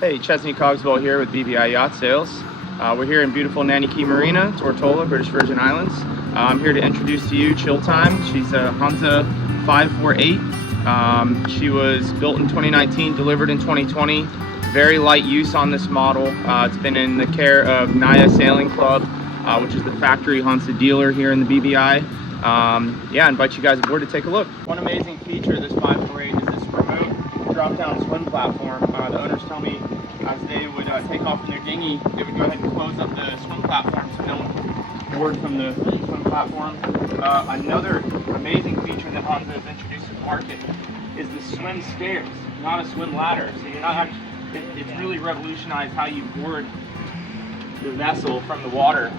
Hey, Chesnee Cogswell here with BVI Yacht Sales. We're here in beautiful Nanny Key Marina, Tortola, British Virgin Islands. I'm here to introduce to you Chill Time. She's a Hanse 548. She was built in 2019, delivered in 2020. Very light use on this model. It's been in the care of Naya Sailing Club, which is the factory Hanse dealer here in the BVI. I invite you guys aboard to take a look. One amazing feature of this 548 is this remote drop-down swim platform. The owners tell me as they would take off in their dinghy, they would go ahead and close up the swim platform so no one could board from the swim platform. Another amazing feature that Hanse has introduced to the market is the swim stairs, not a swim ladder. So you're not actually, it's really revolutionized how you board the vessel from the water.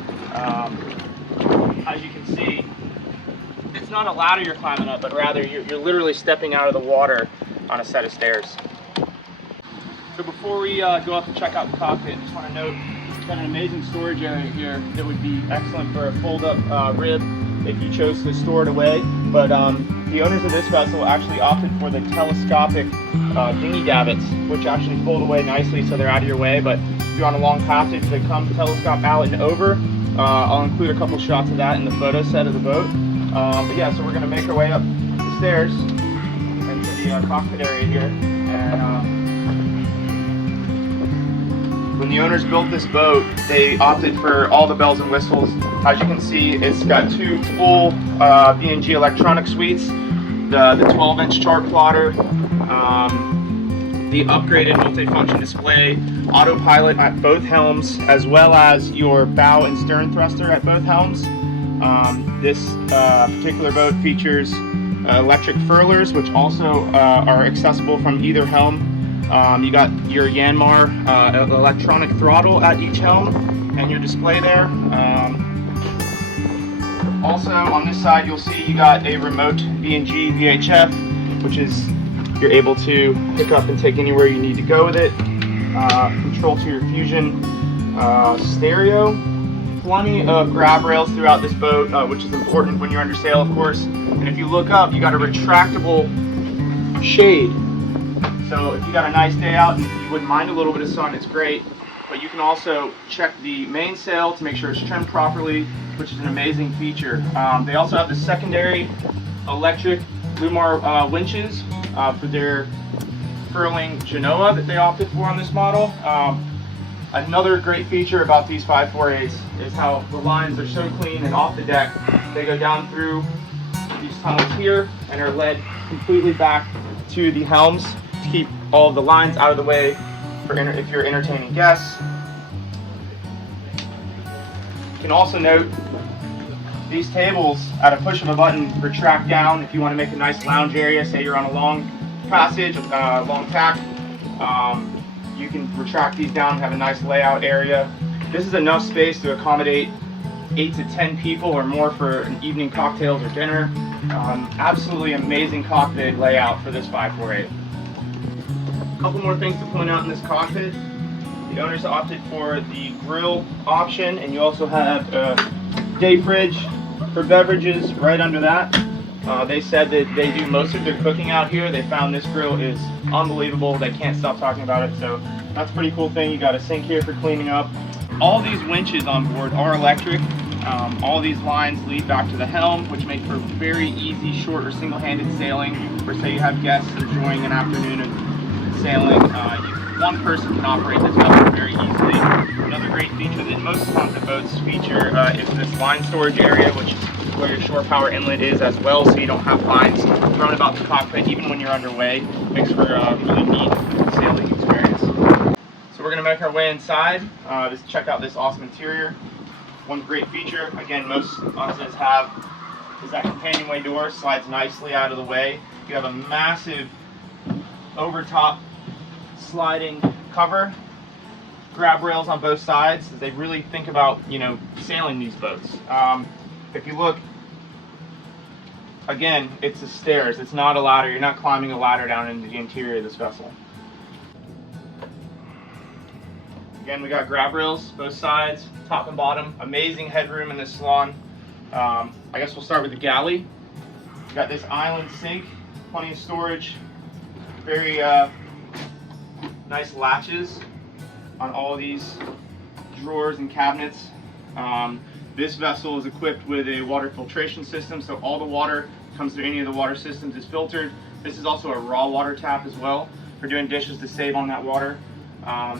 As you can see, it's not a ladder you're climbing up, but rather you're literally stepping out of the water on a set of stairs. So before we go up and check out the cockpit, I just want to note we've got an amazing storage area here that would be excellent for a fold-up rib if you chose to store it away. But the owners of this vessel actually opted for the telescopic dinghy davits, which actually fold away nicely so they're out of your way. But if you're on a long passage, they come telescope out and over. I'll include a couple shots of that in the photo set of the boat. But yeah, so we're going to make our way up the stairs into the cockpit area here. And when the owners built this boat, they opted for all the bells and whistles. As you can see, it's got two full B&G electronic suites, the 12-inch chart plotter, the upgraded multi-function display, autopilot at both helms, as well as your bow and stern thruster at both helms. This particular boat features electric furlers, which also are accessible from either helm. You got your Yanmar electronic throttle at each helm and your display there. Also on this side you'll see you got a remote B&G VHF, which is you're able to pick up and take anywhere you need to go with it. Control to your Fusion stereo. Plenty of grab rails throughout this boat, which is important when you're under sail, of course. And if you look up, you got a retractable shade. So if you got a nice day out and you wouldn't mind a little bit of sun, it's great. But you can also check the mainsail to make sure it's trimmed properly, which is an amazing feature. They also have the secondary electric Lumar winches for their furling Genoa that they opted for on this model. Another great feature about these 548s is how the lines are so clean and off the deck. They go down through these tunnels here and are led completely back to the helms to keep all of the lines out of the way for if you're entertaining guests. You can also note these tables at a push of a button retract down if you want to make a nice lounge area. Say you're on a long passage, long tack. You can retract these down and have a nice layout area. This is enough space to accommodate 8 to 10 people or more for an evening cocktails or dinner. Absolutely amazing cockpit layout for this 548. A couple more things to point out in this cockpit. The owners opted for the grill option, and you also have a day fridge for beverages right under that. They said that they do most of their cooking out here. They found this grill is unbelievable. They can't stop talking about it, so that's a pretty cool thing. You got a sink here for cleaning up. All these winches on board are electric. All these lines lead back to the helm, which makes for very easy, short or single-handed sailing. For say you have guests enjoying an afternoon of sailing, one person can operate this vessel very easily. Another great feature that most Hanse boats feature is this line storage area, which is where your shore power inlet is as well, so you don't have lines thrown about the cockpit even when you're underway. Makes for a really neat sailing experience. So we're going to make our way inside, just check out this awesome interior. One great feature, again, most Hanses have, is that companionway door slides nicely out of the way. You have a massive overtop sliding cover, grab rails on both sides as they really think about, sailing these boats. If you look, again, it's the stairs. It's not a ladder. You're not climbing a ladder down into the interior of this vessel. Again, we got grab rails both sides, top and bottom. Amazing headroom in this salon. I guess we'll start with the galley. We got this island sink, plenty of storage, very nice latches on all of these drawers and cabinets. This vessel is equipped with a water filtration system, so all the water comes through any of the water systems is filtered. This is also a raw water tap as well for doing dishes to save on that water.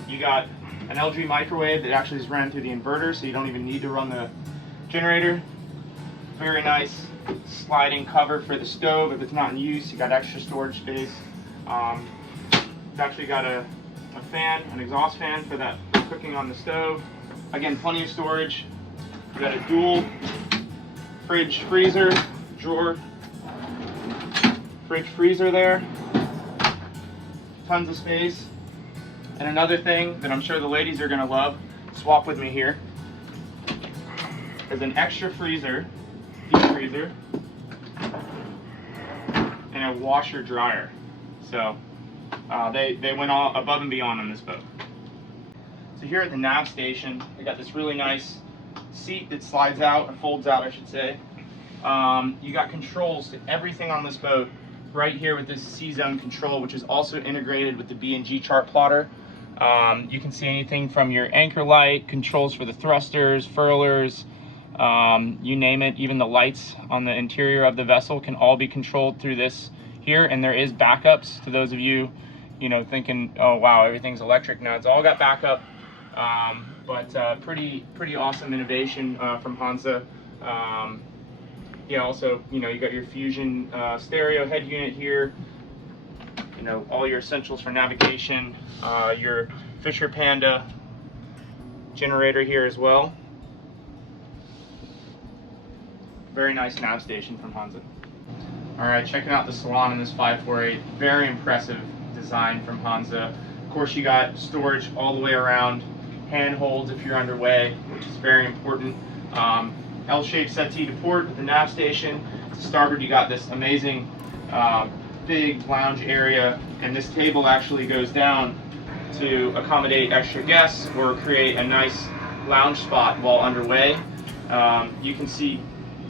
You got an LG microwave that actually is ran through the inverter, so you don't even need to run the generator. Very nice sliding cover for the stove if it's not in use. You got extra storage space. It's actually got a fan, an exhaust fan for that cooking on the stove. Again, plenty of storage. You got a dual fridge freezer drawer, fridge freezer there. Tons of space. And another thing that I'm sure the ladies are gonna love, swap with me here, is an extra freezer, deep freezer, and a washer dryer. So they went all above and beyond on this boat. So here at the nav station, we got this really nice seat that slides out, or folds out I should say. You got controls to everything on this boat right here with this C-Zone control, which is also integrated with the B&G chart plotter. You can see anything from your anchor light, controls for the thrusters, furlers, you name it. Even the lights on the interior of the vessel can all be controlled through this here, and there is backups to those of you, thinking, oh wow, everything's electric. No, it's all got backup, but pretty awesome innovation from Hanse. Yeah, also, you got your Fusion stereo head unit here. All your essentials for navigation. Your Fisher Panda generator here as well. Very nice nav station from Hanse. All right, checking out the salon in this 548. Very impressive design from Hanse. Of course, you got storage all the way around, handholds if you're underway, which is very important. L-shaped settee to port with the nav station. To starboard, you got this amazing big lounge area, and this table actually goes down to accommodate extra guests or create a nice lounge spot while underway. You can see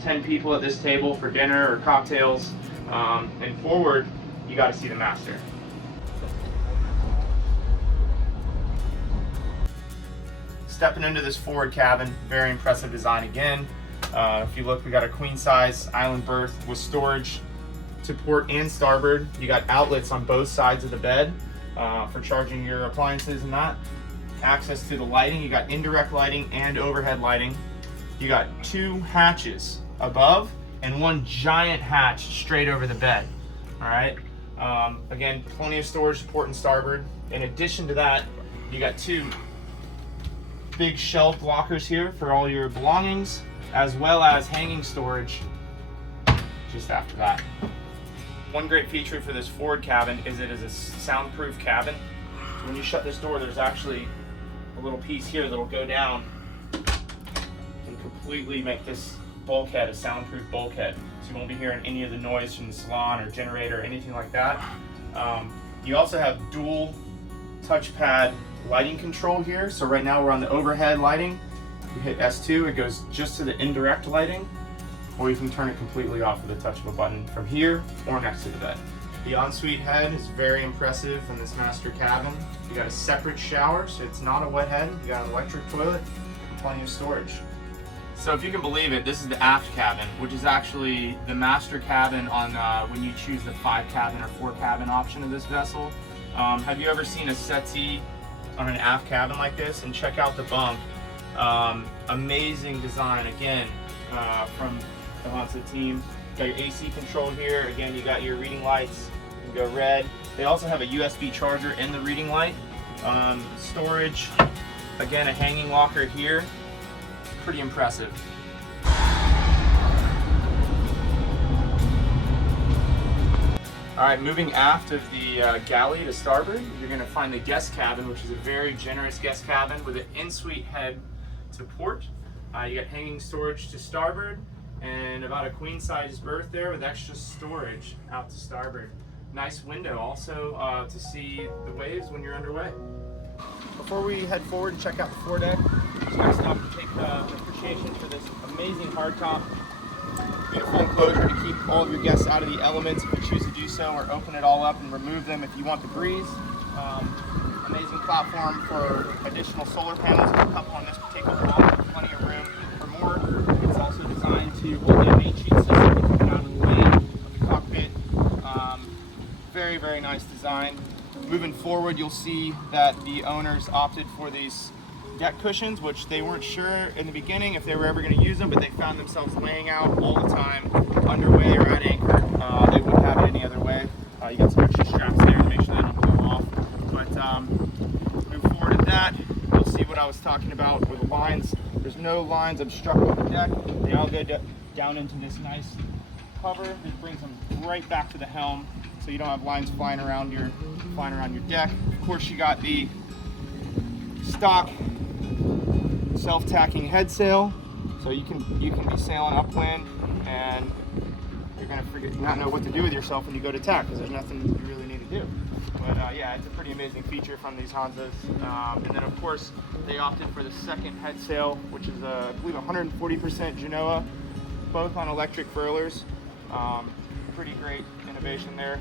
10 people at this table for dinner or cocktails. And forward, you got to see the master. Stepping into this forward cabin, very impressive design again. If you look, we got a queen size island berth with storage to port and starboard. You got outlets on both sides of the bed for charging your appliances and that. Access to the lighting, you got indirect lighting and overhead lighting. You got 2 hatches above and 1 giant hatch straight over the bed. All right. Again, plenty of storage to port and starboard. In addition to that, you got 2 big shelf lockers here for all your belongings, as well as hanging storage just after that. One great feature for this forward cabin is it is a soundproof cabin. So when you shut this door, there's actually a little piece here that'll go down and completely make this bulkhead a soundproof bulkhead. So you won't be hearing any of the noise from the salon or generator or anything like that. You also have dual touchpad lighting control here. So right now we're on the overhead lighting. You hit S2, it goes just to the indirect lighting, or you can turn it completely off with the touch of a button from here or next to the bed. The ensuite head is very impressive in this master cabin. You got a separate shower, so it's not a wet head. You got an electric toilet and plenty of storage. So if you can believe it, this is the aft cabin, which is actually the master cabin on when you choose the 5 cabin or 4 cabin option of this vessel. Have you ever seen a settee on an aft cabin like this? And check out the bunk. Amazing design again from the Hanse team. You got your AC control here. Again, you got your reading lights. You can go red. They also have a USB charger in the reading light. Storage. Again, a hanging locker here. Pretty impressive. All right, moving aft of the galley to starboard, you're going to find the guest cabin, which is a very generous guest cabin with an in-suite head to port. You got hanging storage to starboard and about a queen-size berth there with extra storage out to starboard. Nice window also to see the waves when you're underway. Before we head forward and check out the foredeck, just going to stop and take an appreciation for this amazing hardtop. Beautiful enclosure to keep all of your guests out of the elements if you choose to do so, or open it all up and remove them if you want the breeze. Amazing platform for additional solar panels. A couple on this particular model, plenty of room for more. It's also designed to hold the main sheet system to come out of the way of the cockpit. Very, very nice design. Moving forward, you'll see that the owners opted for these deck cushions, which they weren't sure in the beginning if they were ever going to use them, but they found themselves laying out all the time underway or at anchor. They wouldn't have it any other way. You got some extra straps there to make sure they don't blow off. But move forward to that, you'll see what I was talking about with the lines. There's no lines obstructing the deck. They all go down into this nice cover. This brings them right back to the helm, so you don't have lines flying around your deck. Of course, you got the stock self-tacking head sail, so you can be sailing upwind and you're gonna not know what to do with yourself when you go to tack because there's nothing you really need to do. But yeah, it's a pretty amazing feature from these Hanses. And then of course they opted for the second head sail, which is I believe 140% Genoa, both on electric furlers. Pretty great innovation there.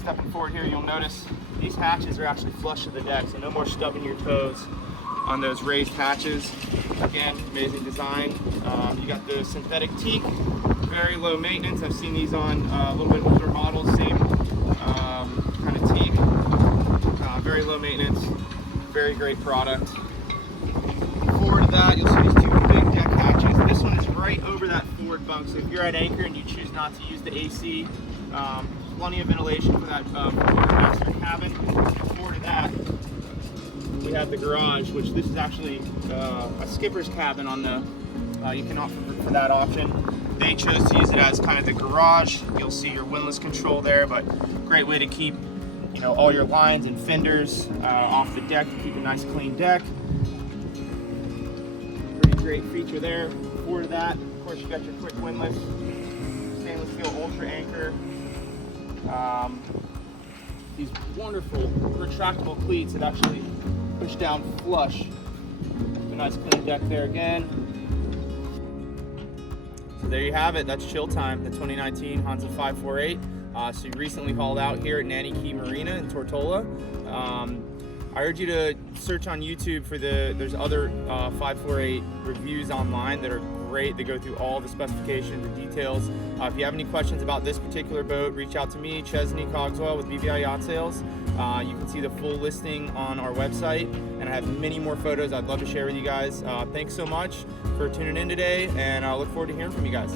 Stepping forward here, you'll notice these hatches are actually flush to the deck, so no more stubbing your toes on those raised hatches. Again, amazing design. You got the synthetic teak, very low maintenance. I've seen these on a little bit older models, same kind of teak. Very low maintenance, very great product. Forward to that, you'll see these two big deck hatches. This one is right over that forward bunk, so if you're at anchor and you choose not to use the AC, plenty of ventilation for that master cabin. Forward to that, we have the garage, which this is actually a skipper's cabin on the, you can opt for that option. They chose to use it as kind of the garage. You'll see your windlass control there, but great way to keep, you know, all your lines and fenders off the deck to keep a nice clean deck. Pretty great feature there. Forward to that, of course, you got your quick windlass, stainless steel ultra anchor. These wonderful retractable cleats that actually push down flush. A nice clean deck there again. So there you have it. That's chill time, the 2019 Hanse 548. So you recently hauled out here at Nanny Key Marina in Tortola. I urge you to search on YouTube for there's other 548 reviews online that are great. They go through all the specifications and details. If you have any questions about this particular boat, reach out to me, Chesnee Cogswell with BVI Yacht Sales. You can see the full listing on our website, and I have many more photos I'd love to share with you guys. Thanks so much for tuning in today, and I look forward to hearing from you guys.